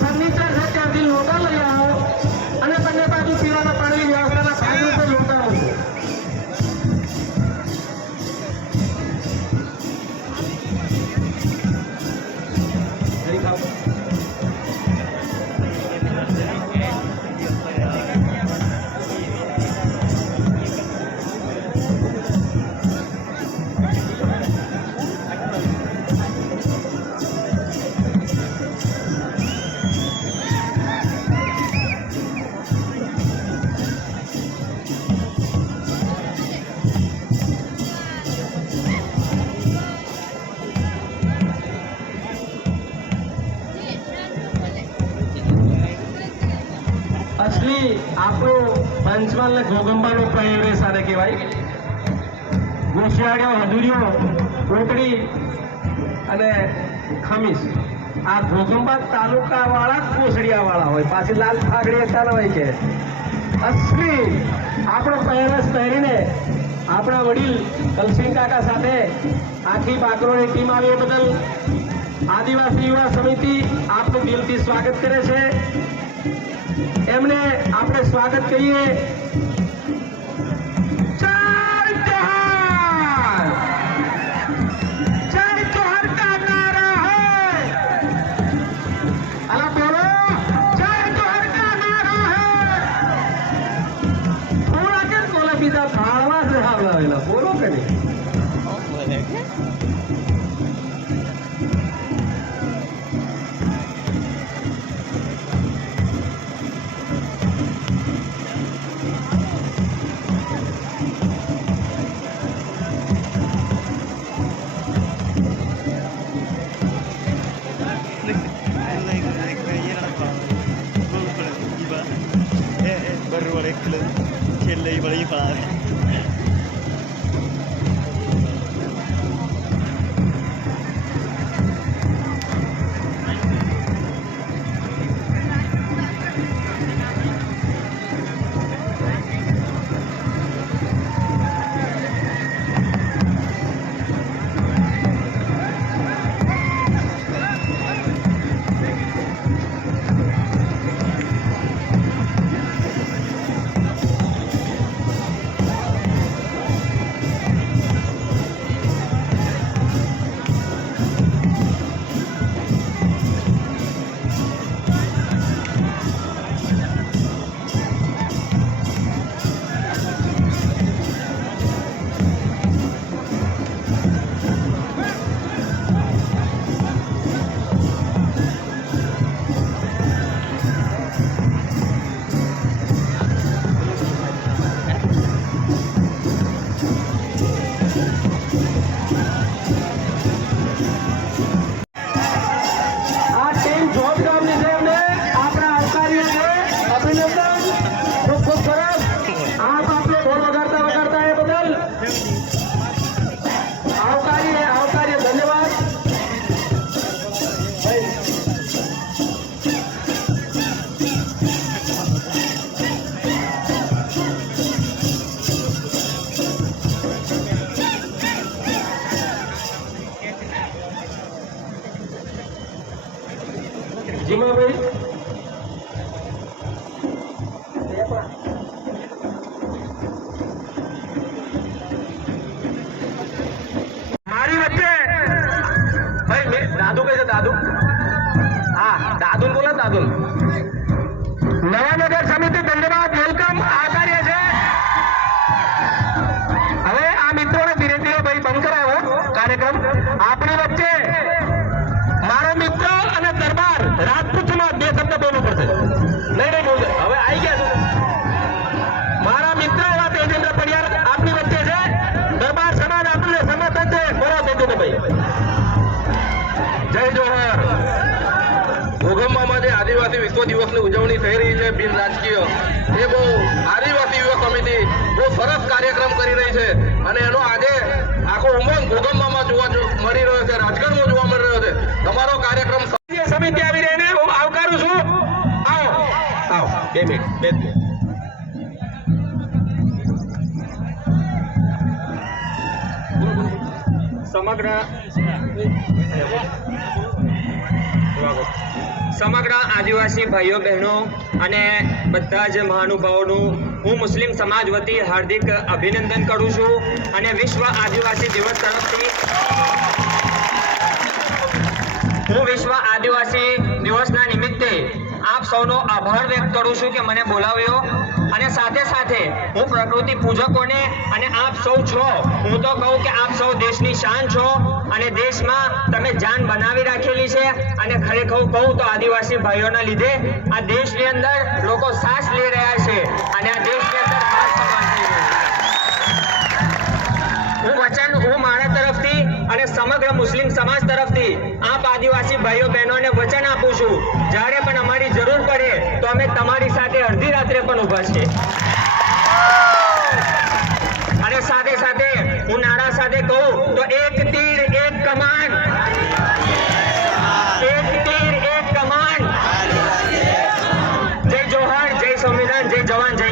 Furniture છે ત્યાંથી લોટા લઈ આવો અને બંને બાજુ પીવાના પાણીની વ્યવસ્થાના ભાગરૂપે લોટા મૂકો. असली આપણો પંચમહાલ ને ઘોગંબાનો પહેરવેશ આને કહેવાય. ગોશિયાળીઓ, હજુરીઓ, કોટડી અને ખમીસ આ ઘોગંબા તાલુકા વાળા જ કોસડિયા વાળા હોય. પાછી લાલ ફાગડી હતા હોય કે અસલી આપણો પહેરવેશ પહેરીને આપણા વડીલ કલસિંહ કાકા સાથે આખી બાકરોની ટીમ આવી એ બદલ આદિવાસી યુવા સમિતિ આપનું દિલથી સ્વાગત કરે છે. એમને આપણે સ્વાગત કરીએ. જય જોહાર, જય જોહાર કા નારા હૈ. અલા બોલો, જય જોહાર કા નારા હૈ. થોડા કેમ બોલે બીજા થાળવા જ આવડેલા બોલો કે નહીં? खेलने बड़ी खराब है. જીમાભાઈ મારી વચ્ચે ભાઈ મેં દાદુ કહે છે. દાદુ, હા દાદુ બોલો. દાદુ નવાનગર સમિતિ ધન્યવાદ, વેલકમ, આભાર્ય છે. હવે આ મિત્રોને ધીરે ધીરે ભાઈ બંધ કરાવો કાર્યક્રમ. આપણી વચ્ચે મારો મિત્ર અને દરબાર રાજપૂતમાં 2 શબ્દ બોલવું પડશે. નહીં બોલશે. હવે આવી ગયા છે મારા મિત્ર એવા તેજેન્દ્ર પડિયાર આપની વચ્ચે છે. દરબાર સમાજ આપણને સમર્થન છે. બોલો તેજેન્દ્રભાઈ. જય જોહાર. ઘોગંબામાં જે આદિવાસી વિશ્વ દિવસની ઉજવણી થઈ રહી છે બિન રાજકીય, એ બહુ આદિવાસી યુવા સમિતિ બહુ સરસ કાર્યક્રમ કરી રહી છે અને એનો આજે આખો ઉમંગ ઘોગંબામાં જોવા મળી રહ્યો છે, રાજગઢમાં જોવા મળી રહ્યો છે. તમારો કાર્યક્રમ સમિતિ આવી રહીને હું આવકારું છું. આવો આવો 2 મિનિટ. સમગ્ર સમગ્ર આદિવાસી ભાઈઓ બહેનો અને બધા જ મહાનુભાવોનું હું મુસ્લિમ સમાજ વતી હાર્દિક અભિનંદન કરું છું અને વિશ્વ આદિવાસી દિવસ તરફથી હું વિશ્વ આદિવાસી દિવસના નિમિત્તે આપ સૌનો આભાર વ્યક્ત કરું છું કે મને બોલાવ્યો અને સાથે સાથે હું પ્રકૃતિ પૂજકોને અને આપ સૌ છો હું તો કહું કે આપ સૌ દેશની શાન છો અને દેશમાં તમે જાન બનાવી રાખેલી છે અને ખરેખર કહું તો આદિવાસી ભાઈઓના લીધે આ દેશની અંદર લોકો શ્વાસ લઈ રહ્યા છે અને આ દેશની અંદર માન સન્માન થઈ રહ્યું છે. હું મારા તરફથી અને સમગ્ર મુસ્લિમ સમાજ તરફથી આપ આદિવાસી ભાઈઓ બહેનોને વચન આપું છું જ્યારે પણ અમારી જરૂર પડે તો અમે તમારી સાથે અડધી રાત્રે પણ ઊભા છીએ અને સાથે સાથે હું નારા સાથે કહું તો એક તીર એક કમાન, એક તીર એક કમાન. જય જોહર, જય સંવિધાન, જય જવાન, જય